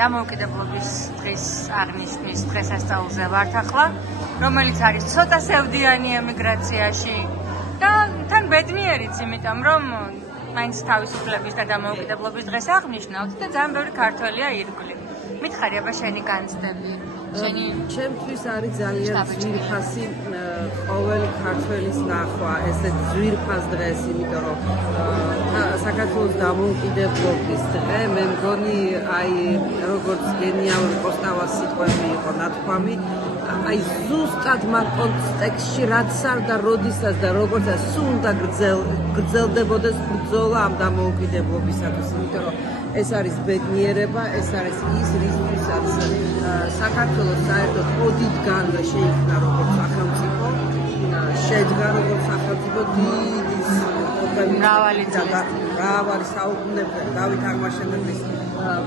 დამოუკიდებლობის დღის აღნიშვნის დღესასწაულზე ვართ ახლა, რომელიც არის ცოტა სევდიანი ემიგრაციაში და თან ბედნიერიც, იმიტომ რომ მაინც თავისუფლების და დამოუკიდებლობის დღეს აღნიშნავთ და ძალიან ბევრი ქართველია ირგვლივ. მითხარი, აბა შენი განცდები. ჩემთვის არის ძალიან ძვირფასი ყოველი ქართველის ნახვა, ესეც ძვირფას დღეს, იმიტომ რომ საქართველოს დამოუკიდებლობის დღე, მე მგონი, აი როგორც გენიალური კოსტავას სიტყვები იყო ნათქვამი, აი ზუსტად მაგ კონტექსტში რაც არ და როდესაც და როგორცაც სულ უნდა გრძელდებოდეს ბრძოლა ამ დამოუკიდებლობისათვის, იმიტომ რომ ეს არის ბედნიერება, ეს არის ის, რისთვისაც საქართველოს საერთოდ ოდითგან შეიქმნა როგორც სახელმწიფო, შედგა როგორც სახელმწიფო დიდი მრავალი საუკუნეებიდან დავით აღმაშენებლის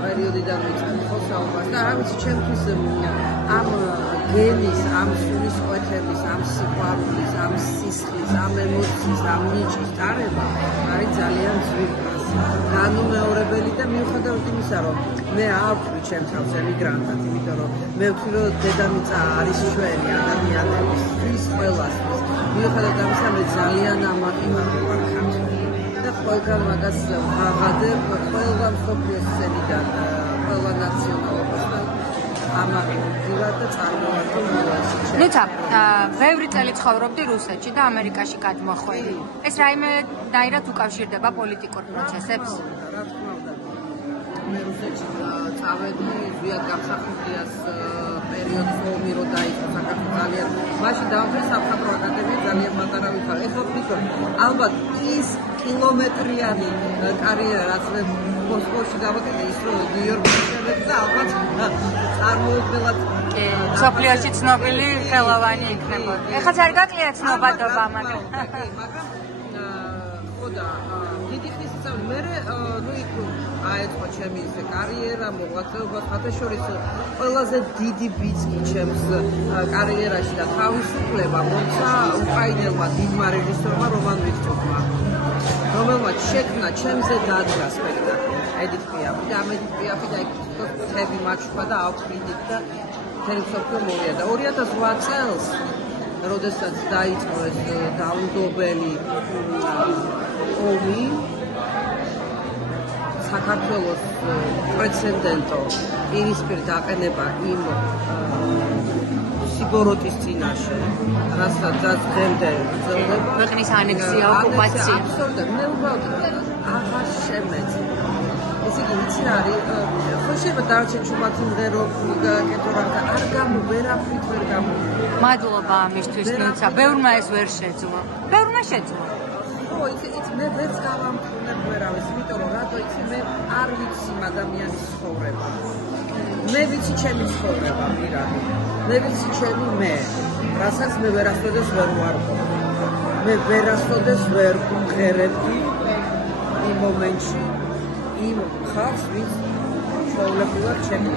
პერიოდიდან მიწყდა საუბარი და რა ვიცი, ჩემთვის ამ გენის, ამ სულისკვეთების, ამ სიყვარულის, ამ სისხლის, ამ ემოციის, ამ ნიჭის ტარება არის ძალიან ძვირფასი, განუმეორებელი და მიუხედავად იმისა, რომ მე ავხვი ჩემს თავს ემიგრანტად, იმიტომ რომ მე ვთვლი, რომ დედამიწა არის ჩვენი ადამიანებისთვის, ყველასთვის. მიუხედავად ამისა, მე ძალიან ამაყი ვარ ქართველი და ყველგან მაგას ვაღადებ, ყველა მსოფლიოს სცენიდან, ყველა ნაციონალობასთან ამაყი ვდივარ და წარმოვადგენ უნივერსიტეტში. ნუცა, ბევრი წელი ცხოვრობდი რუსეთში და ამერიკაში გადმოხვედი. ეს რაიმე დაირად უკავშირდება პოლიტიკურ პროცესებს? რა თქმა უნდა. მე რუსეთში წავედი ზვიად გამსახურდიას პერიოდის ომი რო დაიწყო საქართველოს ძალიან მაშინ დავხერე სამხატვრო აკადემია ძალიან პატარა ვიყავ. ეხლა ვფიქრობ, ალბათ ის კილომეტრიანი კარიერა რაც მე მოსკოვში გავაკეთე, ის რომ ნიუ-იორკში შევედი და ალბათ წარმოუდგენლად მსოფლიოში ცნობილი ხელოვანი იქნებოდი. ეხლაც არ გაკლია ცნობადობა, მაგრამ ხო და დიდი ხნის ისწავლე მე ნუ იქ აეწყო ჩემი ისე კარიერა, მოღვაწეობა, ხათაშორის ყველაზე დიდი ბიძგი ჩემს კარიერაში და თავისუფლება მოცა უკრაინელმა დიდმა რეჟისორმა რომან ვიქტორმა, რომელმაც შექმნა ჩემზე დადგა სპექტაკლი ედით პიაფი და ამ ედით პიაფი და იქ თები მაჩვდა და ავყიდით და მთელი მსოფლიო მოვიდა და 2008 წელს როდესაც დაიწყო ეს დაუნდობელი ომი საქართველოს პრეცედენტო პირისპირ დაყენება იმ სიბოროტის წინაშე, რასაც დღემდე გრძელდება. ქვეყნის ანექსია, ოკუპაცია. აბსოლუტურად, მე უბრალოდ აღარ შემეძი. ესე იგი, იცი რა არის, ხო შეიძლება დარჩენ ჩუმად იმღერო, გაკეთო რა და არ ვერაფრით ვერ გამოვიდა. მადლობა ამისთვის, ნუცა, ბევრმა ეს ვერ შეძლო. ბევრმა შეძლო. ხო, იცი, მე ვერც გავამხნევ ვერავის, იმიტომ რომ რატო იცი, მე არ ვიცი ადამიანის ცხოვრება. მე ვიცი ჩემი ცხოვრება, პირადი. მე ვიცი ჩემი მე, რასაც მე ვერასოდეს ვერ ვარყო. მე ვერასოდეს ვერ ვღერებდი იმ მომენტში იმ ხალხს, ვინც ჩვეულებრივად ჩემი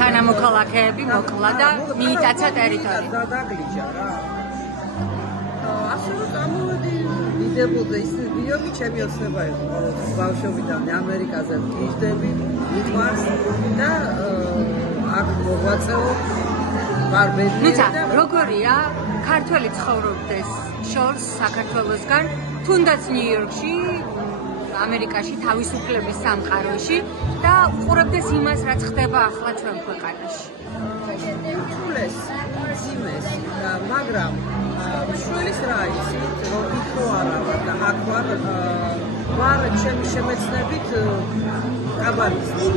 თანამოქალაქეები მოკლა და მიიტაცა ტერიტორია. დაგლიჯა რა. ასე რომ გამოვედი ვიდებოდა ის ვიოგი ჩემი ოცნება იყო ბავშვობიდან ამერიკაზე ვიждები, მიყვარს და აქ მოღვაწეობ ვარ ბედნიერი და როგორია ქართველი ცხოვრობდეს შორს საქართველოსგან თუნდაც ნიუ-იორკში ამერიკაში თავისუფლების სამყაროში და უყურებდეს იმას რაც ხდება ახლა ჩვენ ქვეყანაში. ულეს იმეს მაგრამ შვილის რა იცით რომ იქო არა ვარ და აქ ვარ ჩემი შემეცნებით კაბალისტი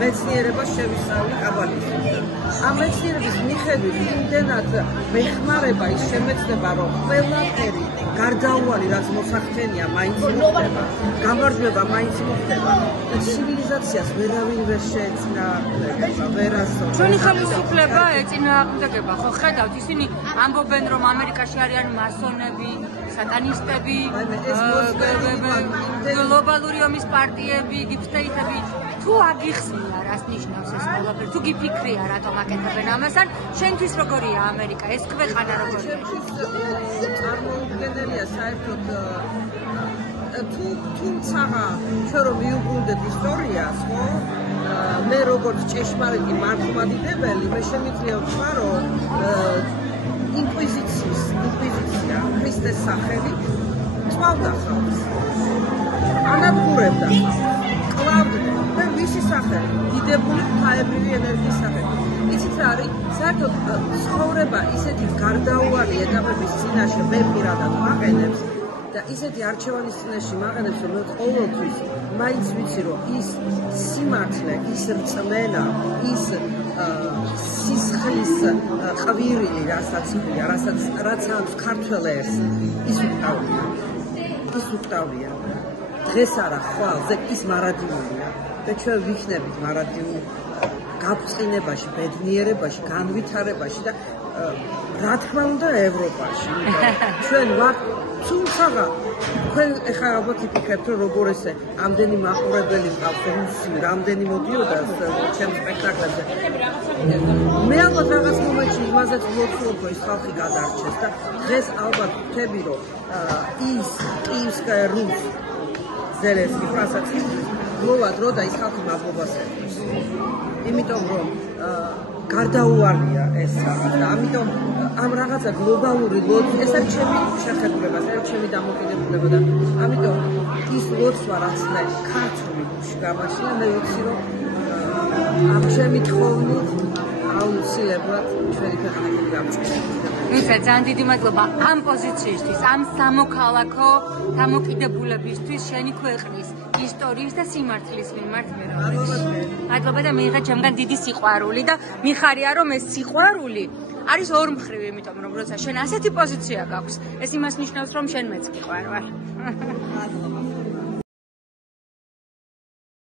მეცნიერება შევისწავლი კაბალისტი ამ მეცნიერების მიხედვით იმდენად მეხმარება ის შემეცნება რომ ყველაფერი გარდაუვალი რაც მოსახდენია მაინც მოხდება გამარჯვება მაინც მოხდება და ცივილიზაციას ვერავინ ვერ შეეწინააღმდეგება ვერასოდეს ჩვენი ხელისუფლება ეწინააღმდეგება ხო ხედავთ ისინი ამბობენ რომ ამერიკაში არიან მასონები სატანისტები გლობალური ომის პარტიები დიპსტეიტები თუ აგიხსნია რას ნიშნავს ეს ყველაფერი თუ გიფიქრია რატომ აკეთებენ ამას ან შენთვის როგორია ამერიკა ეს ქვეყანა როგორია წარმოუდგენელია საერთოდ თუმცა ჩვენ რომ მიუბრუნდეთ ისტორიას ხო მე როგორც ჭეშმარიტი მართლმადიდებელი მე შემიძლია ვთქვა რომ ინკვიზიცია ქრისტეს სახელით წვავდა ხალხს ანადგურებდა კლავდა და ვისი სახელით დიდებული ფაებრივი ენერგიის სახელით იცით რა არის საერთოდ ცხოვრება ისეთი გარდაუვალი ეტაპების წინაშე მე პირადად მაყენებს და ისეთი არჩევანის წინაშე მაყენებს რომ მე ყოველთვის მაინც ვიცი რომ ის სიმართლე ის რწმენა ის სისხლის ყვირილი რასაც აქვს ქართველ ერს ის უკტავია დღეს არა ხვალზე ის მარადიულია და ჩვენ ვიქნებით მარადიული გაბრწყინებაში ბედნიერებაში განვითარებაში და რა თქმა უნდა ევროპაში ჩვენ ვარ თუმცა თქვენ ეხლა ალბათ იფიქრებთ რომ როგორ ესე ამდენი მაყურებელი ყავს რუსი რამდენი მოდიოდა ჩემ სპექტაკლებზე მე ალბათ რაღაც მომენტში იმაზეც ვლოცულობ რომ ის ხალხი გადარჩეს და დღეს ალბათ ვთქვი რომ ის კიევსკაია რუს ზელენსკი ფრანსაცი მოვა დრო და ის ხალხი მადლობას ეთქვს იმიტომ რომ გარდაუვალია ეს რაღაც და ამიტომ ამ რაღაცა გლობალური ლოცვა ეს არის ჩემი შეხედულება, ეს არის ჩემი დამოკიდებულება და ამიტომ ის ლოცვა რაც მე ქართული გამაშინა მე ვიცი რომ ამ ჩემი თხოვნით აუცილებლად ჩვენი ქვეყანა გამწევდება. ისა ძალიან დიდი მადლობა ამ პოზიციისთვის, ამ სამოქალაქო დამოკიდებულებისთვის შენი ქვეყნის ისტორიის და სიმართლის მიმართ მადლობა და მიიღეთ ჩემგან დიდი სიყვარული და მიხარია რომ ეს სიყვარული არის ორმხრივი, იმიტომ რომ როცა შენ ასეთი პოზიცია გაქვს, ეს იმას ნიშნავს რომ შენ მეც გიყვარვარ. მადლობა.